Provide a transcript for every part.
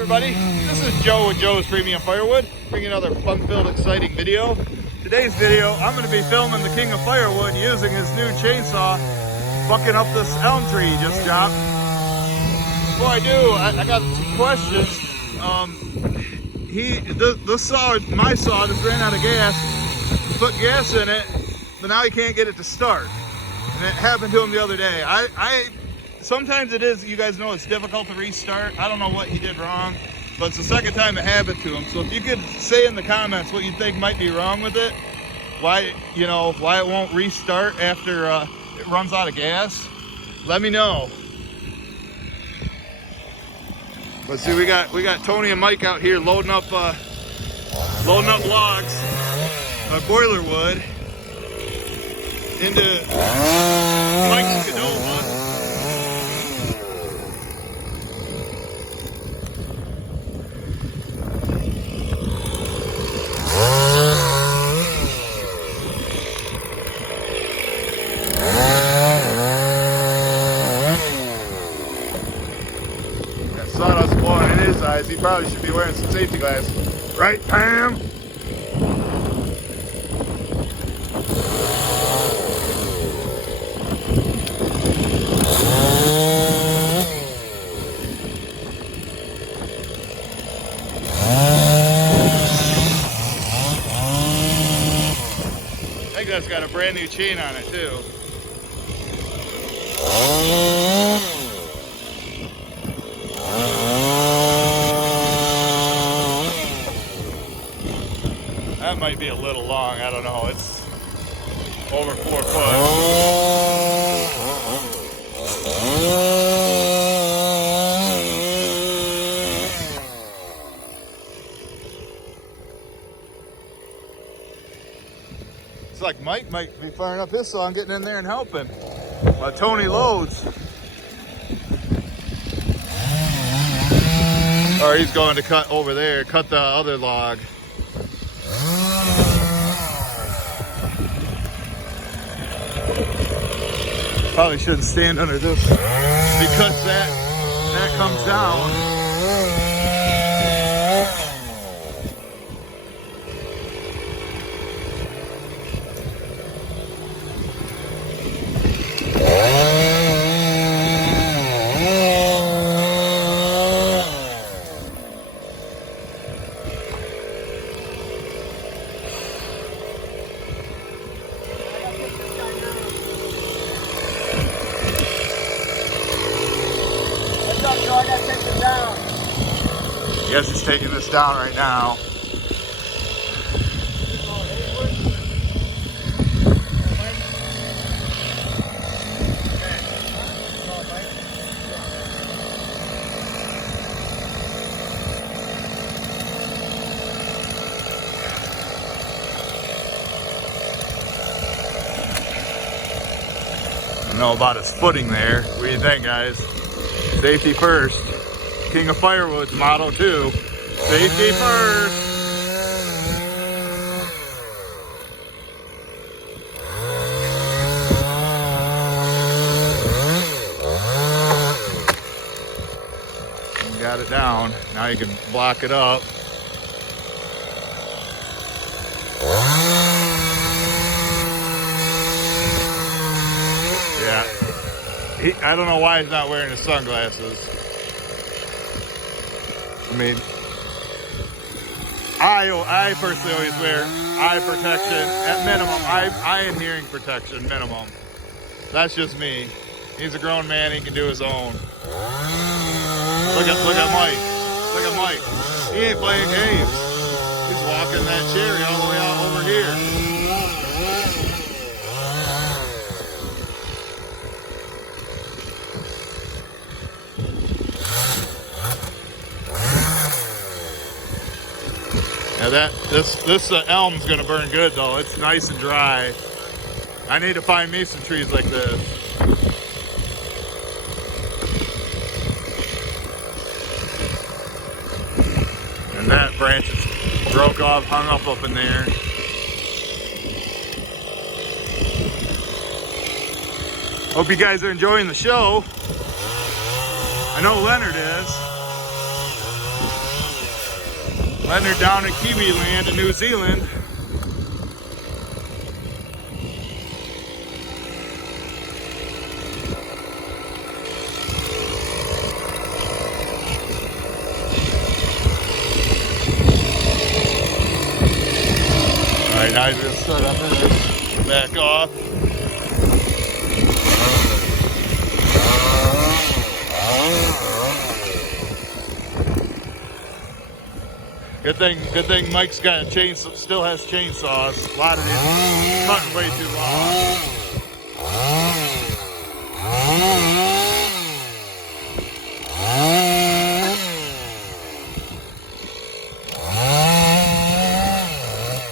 everybody, this is Joe with Joe's Premium Firewood, bringing another fun-filled, exciting video. Today's video, I'm going to be filming the King of Firewood using his new chainsaw, bucking up this elm tree he just dropped. Before I do, I got some questions. My saw just ran out of gas, put gas in it, but now he can't get it to start. And it happened to him the other day. Sometimes it is, you guys know it's difficult to restart. I don't know what he did wrong, but it's the second time it happened to him. So if you could say in the comments what you think might be wrong with it, why it won't restart after it runs out of gas, let me know. Let's see, we got Tony and Mike out here loading up logs, boiler wood into Mike's canola. Sawdust blowing in his eyes. He probably should be wearing some safety glasses. Right, Pam? I think that's got a brand new chain on it too. That might be a little long, I don't know. It's over 4 foot. It's like Mike might be firing up his saw and getting in there and helping while Tony loads. Or he's going to cut over there, cut the other log. Probably shouldn't stand under this because that comes down. I gotta take this down. Yes, he's taking this down right now. I don't know about his footing there. What do you think, guys? Safety first. King of Firewood's motto too. Safety first. You got it down. Now you can block it up. Yeah. I don't know why he's not wearing his sunglasses. I mean, I personally always wear eye protection at minimum. Eye and hearing protection minimum. That's just me. He's a grown man. He can do his own. Look at Mike. Look at Mike. He ain't playing games. He's walking that cherry all the way out over here. Now this elm's gonna burn good though. It's nice and dry. I need to find me some trees like this. And that branch is broke off, hung up in there. Hope you guys are enjoying the show. I know Leonard is. Letting her down in Kiwi land in New Zealand. Alright, now he's gonna start up and back off. Good thing Mike's got a chainsaw, still has chainsaws. A lot of these cutting way too long.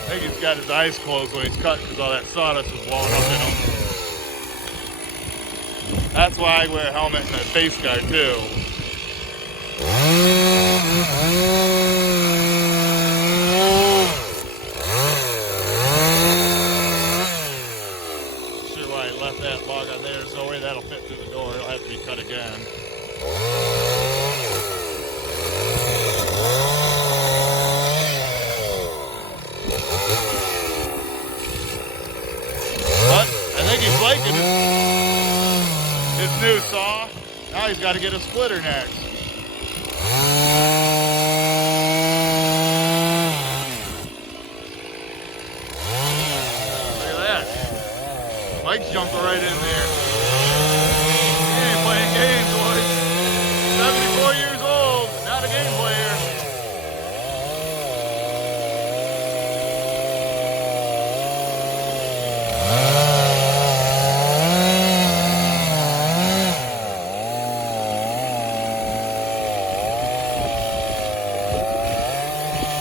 I think he's got his eyes closed when he's cutting because all that sawdust was blowing up in him. That's why I wear a helmet and a face guard too. Left that log on there. There's no way that'll fit through the door. It'll have to be cut again. But I think he's liking his new saw. Now he's got to get a splitter next. Mike's jumping right in there. He ain't playing games, boys. 74 years old, not a game player.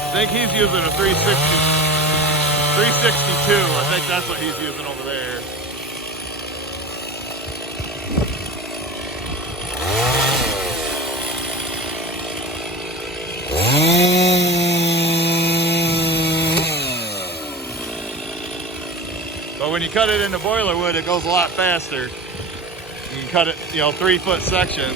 I think he's using a 362. I think that's what he's using over there. But when you cut it into boiler wood, it goes a lot faster. You can cut it, 3-foot section.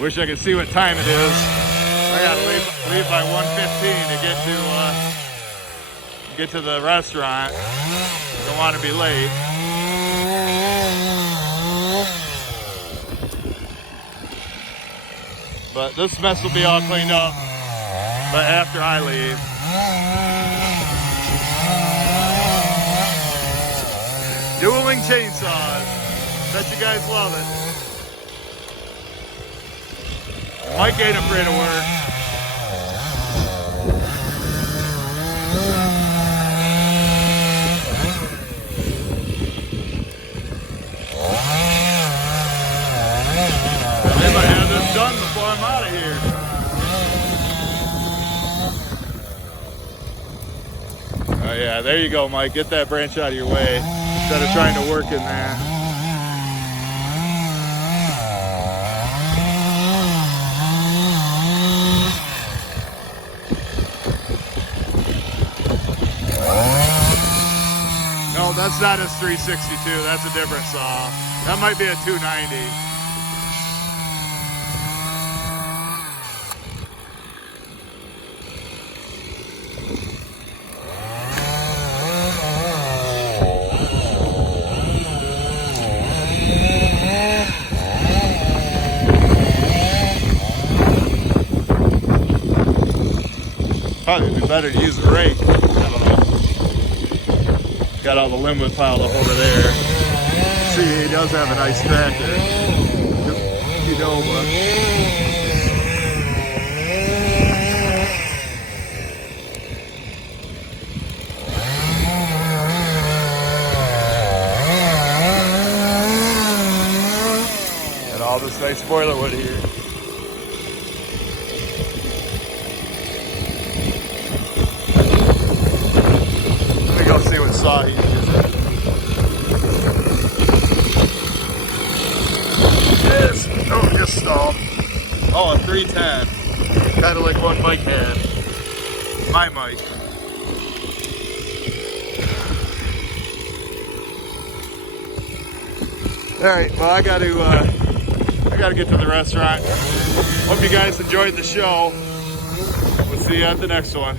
Wish I could see what time it is. I gotta leave by 1:15 to get to the restaurant. Don't want to be late. But this mess will be all cleaned up. But after I leave. Dueling chainsaws. Bet you guys love it. Mike ain't afraid of work. They might have this done before I'm out of here. Oh yeah, there you go, Mike. Get that branch out of your way instead of trying to work in there. No, that's not a 362. That's a different saw. That might be a 290. Probably be better to use a rake. I don't know. Got all the limit piled up over there. See, he does have a nice tractor. But and all this nice spoiler wood here. Go see what saw he's using. Yes. Oh, just stalled. Oh, a 310. Kind of like what Mike had. My Mike. All right, well, I got to get to the restaurant. Hope you guys enjoyed the show. We'll see you at the next one.